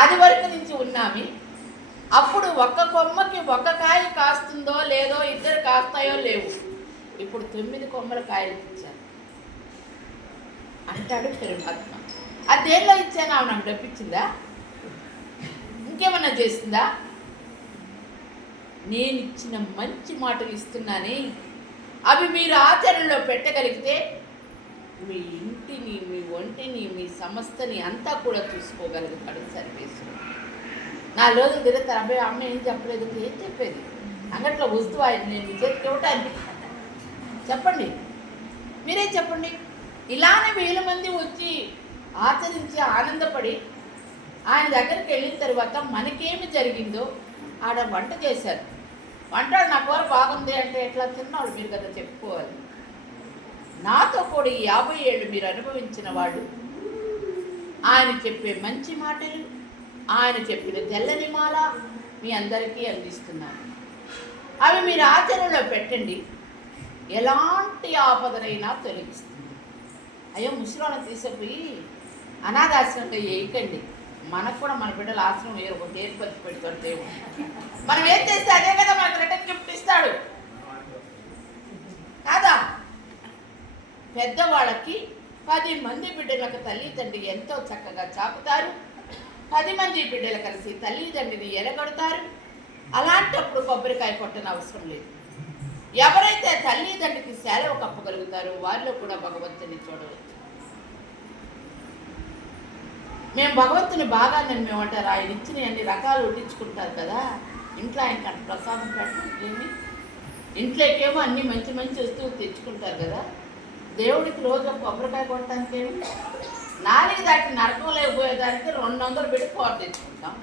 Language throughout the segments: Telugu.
అది వరకు నుంచి ఉన్నామి. అప్పుడు ఒక్క కొమ్మకి ఒక్క కాయ కాస్తుందో లేదో, ఇద్దరు కాస్తాయో లేవు. ఇప్పుడు 9 కొమ్మల కాయలు ఇచ్చాను అంటాడు పరమాత్మ. అది దేనిలో ఇచ్చాను? ఆమె నాకు డబ్బిచ్చిందా? ఇంకేమన్నా చేసిందా? నేను ఇచ్చిన మంచి మాటలు ఇస్తున్నానే, అవి మీరు ఆచరణలో పెట్టగలిగితే మీ ఇంటిని, మీ ఒంటిని, మీ సంస్థని అంతా కూడా చూసుకోగలుగుతాడు సర్వేశ్వరుడు. 4 రోజులు తిరుగుతారు. అబ్బాయి అమ్మ ఏం చెప్పలేదు, ఏం చెప్పేది? అంగట్లో వస్తువు ఆయన నేను మీ చేతికి ఇవ్వటానికి. చెప్పండి, మీరే చెప్పండి. ఇలానే 1000 మంది వచ్చి ఆచరించి ఆనందపడి ఆయన దగ్గరికి వెళ్ళిన తర్వాత మనకేమి జరిగిందో ఆడ వంట చేశారు. వంట నా కూర బాగుంది అంటే ఎట్లా తిన్నాడు మీరు కదా చెప్పుకోవాలి. నాతో కూడా ఈ 50 ఏళ్ళు మీరు అనుభవించిన వాళ్ళు ఆయన చెప్పే మంచి మాటలు, ఆయన చెప్పిన తెల్లని మాల మీ అందరికీ అందిస్తున్నాను. అవి మీరు ఆచరణలో పెట్టండి, ఎలాంటి ఆపదనైనా తొలగిస్తుంది. అయ్యో ముసలాలను తీసుకుపోయి అనాథాశ్రమంగా వేయకండి. మనకు కూడా మన బిడ్డలు ఆశ్రమం ఒకటి ఏర్పరిచి పెడుతుంటే మనం ఏం చేస్తే అదే కదా మనకు రిటర్న్ గిఫ్ట్ ఇస్తాడు కాదా? పెద్దవాళ్ళకి 10 మంది బిడ్డలకు తల్లిదండ్రి ఎంతో చక్కగా చాపుతారు. 10 మంది బిడ్డలు కలిసి తల్లిదండ్రిని ఎరగొడతారు. అలాంటప్పుడు కొబ్బరికాయ కొట్టని అవసరం లేదు. ఎవరైతే తల్లిదండ్రికి సెలవు కప్పగలుగుతారో వాళ్ళు కూడా భగవంతుని చూడవచ్చు. మేము భగవంతుని బాగా నమ్మేమంటారు. ఆయన ఇచ్చిన అన్ని రకాలు వడ్డించుకుంటారు కదా, ఇంట్లో ఆయనకి అంత ప్రసాదం పెట్టేమి, ఇంట్లోకేమో అన్ని మంచి మంచి వస్తువులు తెచ్చుకుంటారు కదా. దేవుడికి రోజు కొబ్బరికాయ కొట్టడానికి ఏమి, 4 దాటి నరకం లేకపోయేదానికి 200 పెట్టి కూర తెచ్చుకుంటాం.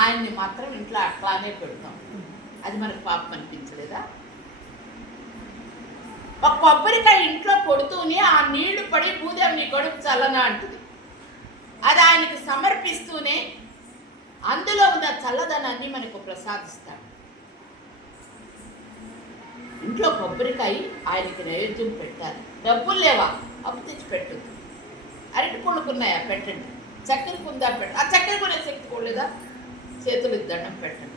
ఆయన్ని మాత్రం ఇంట్లో అట్లానే పెడతాం. అది మనకు పాపం అనిపించలేదా? ఒక కొబ్బరికాయ ఇంట్లో కొడుతూనే ఆ నీళ్లు పడి భూదేవి నీ కడుపు చల్లనా అంటుంది. అది ఆయనకి సమర్పిస్తూనే అందులో ఉన్న చల్లదనాన్ని మనకు ప్రసాదిస్తాడు. ఇంట్లో కొబ్బరికాయ ఆయనకి నైవేద్యం పెట్టాలి. డబ్బులు లేవా? అప్పు తెచ్చి పెట్టద్దు. అరటి పళ్ళుకున్నాయా? పెట్టండి. చక్కెర కుందా? పెట్టండి. ఆ చక్కెర కొనే శక్తి కూడలేదా? చేతులు దండం పెట్టండి.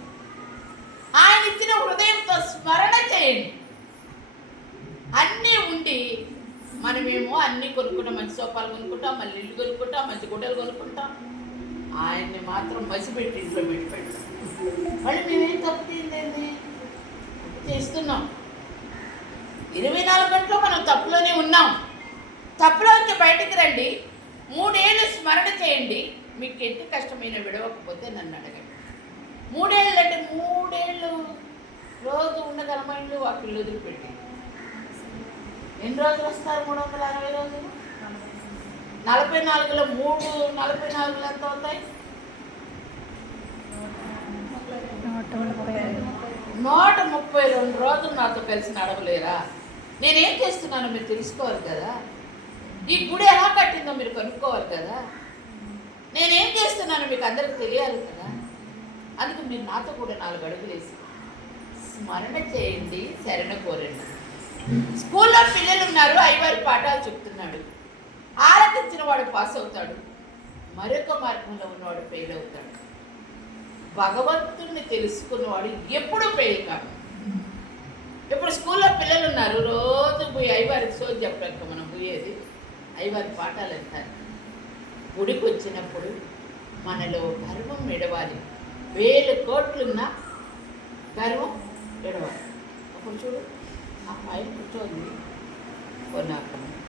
ఆయన ఇచ్చిన హృదయంతో స్మరణ చేయండి. అన్నీ ఉండి మనమేమో అన్నీ కొనుక్కుంటాం, మంచి సోఫాలు కొనుక్కుంటాం, మళ్ళీ ఇల్లు కొనుక్కుంటాం, మంచి గుడ్డలు కొనుక్కుంటాం. ఆయన్ని మాత్రం మసిపెట్టి ఇంట్లో పెట్టి మళ్ళీ మేమేం తప్పు తీయండి చేస్తున్నాం. 24 గంటలు మనం తప్పులోనే ఉన్నాం. తప్పులోంచి బయటికి రండి. 3 ఏళ్ళు స్మరణ చేయండి. మీకు ఎంత కష్టమైన విడవకపోతే నన్ను అడగండి. 3 ఏళ్ళు అంటే 3 ఏళ్ళు రోజు ఉండగలమా? ఇల్లు ఆ పిల్లు వదిలిపెట్టి ఎన్ని రోజులు వస్తారు? 360 రోజులు. 44లో 3 44 ఎంత అవుతాయి? 132 రోజులు నాతో కలిసి నడవలేరా? నేనేం చేస్తున్నానో మీరు తెలుసుకోవాలి కదా. ఈ గుడి ఎలా కట్టిందో మీరు కనుక్కోవాలి కదా. నేనేం చేస్తున్నానో మీకు అందరికి తెలియాలి కదా. అందుకు మీరు నాతో కూడా 4 అడుగులు వేసి స్మరణ చేయండి, శరణ కోరండి. స్కూల్లో పిల్లలు ఉన్నారు, 5 పాఠాలు చెప్తున్నాడు. ఆలకించిన వాడు పాస్ అవుతాడు, మరొక మార్గంలో ఉన్నవాడు ఫెయిల్ అవుతాడు. భగవంతుడిని తెలుసుకున్నవాడు ఎప్పుడు ఫెయిల్ కాదు. ఇప్పుడు స్కూల్లో పిల్లలు ఉన్నారు, రోజు పోయి 5 సోది చెప్పాక మనం పోయేది 5 పాఠాలు అంటారు. గుడికి వచ్చినప్పుడు మనలో గర్వం ఎడవాలి. 1000 కోట్లున్న గర్వం ఎడవాలి. అప్పుడు చూడు, ఆ పైన కూర్చోండి కొన్నాక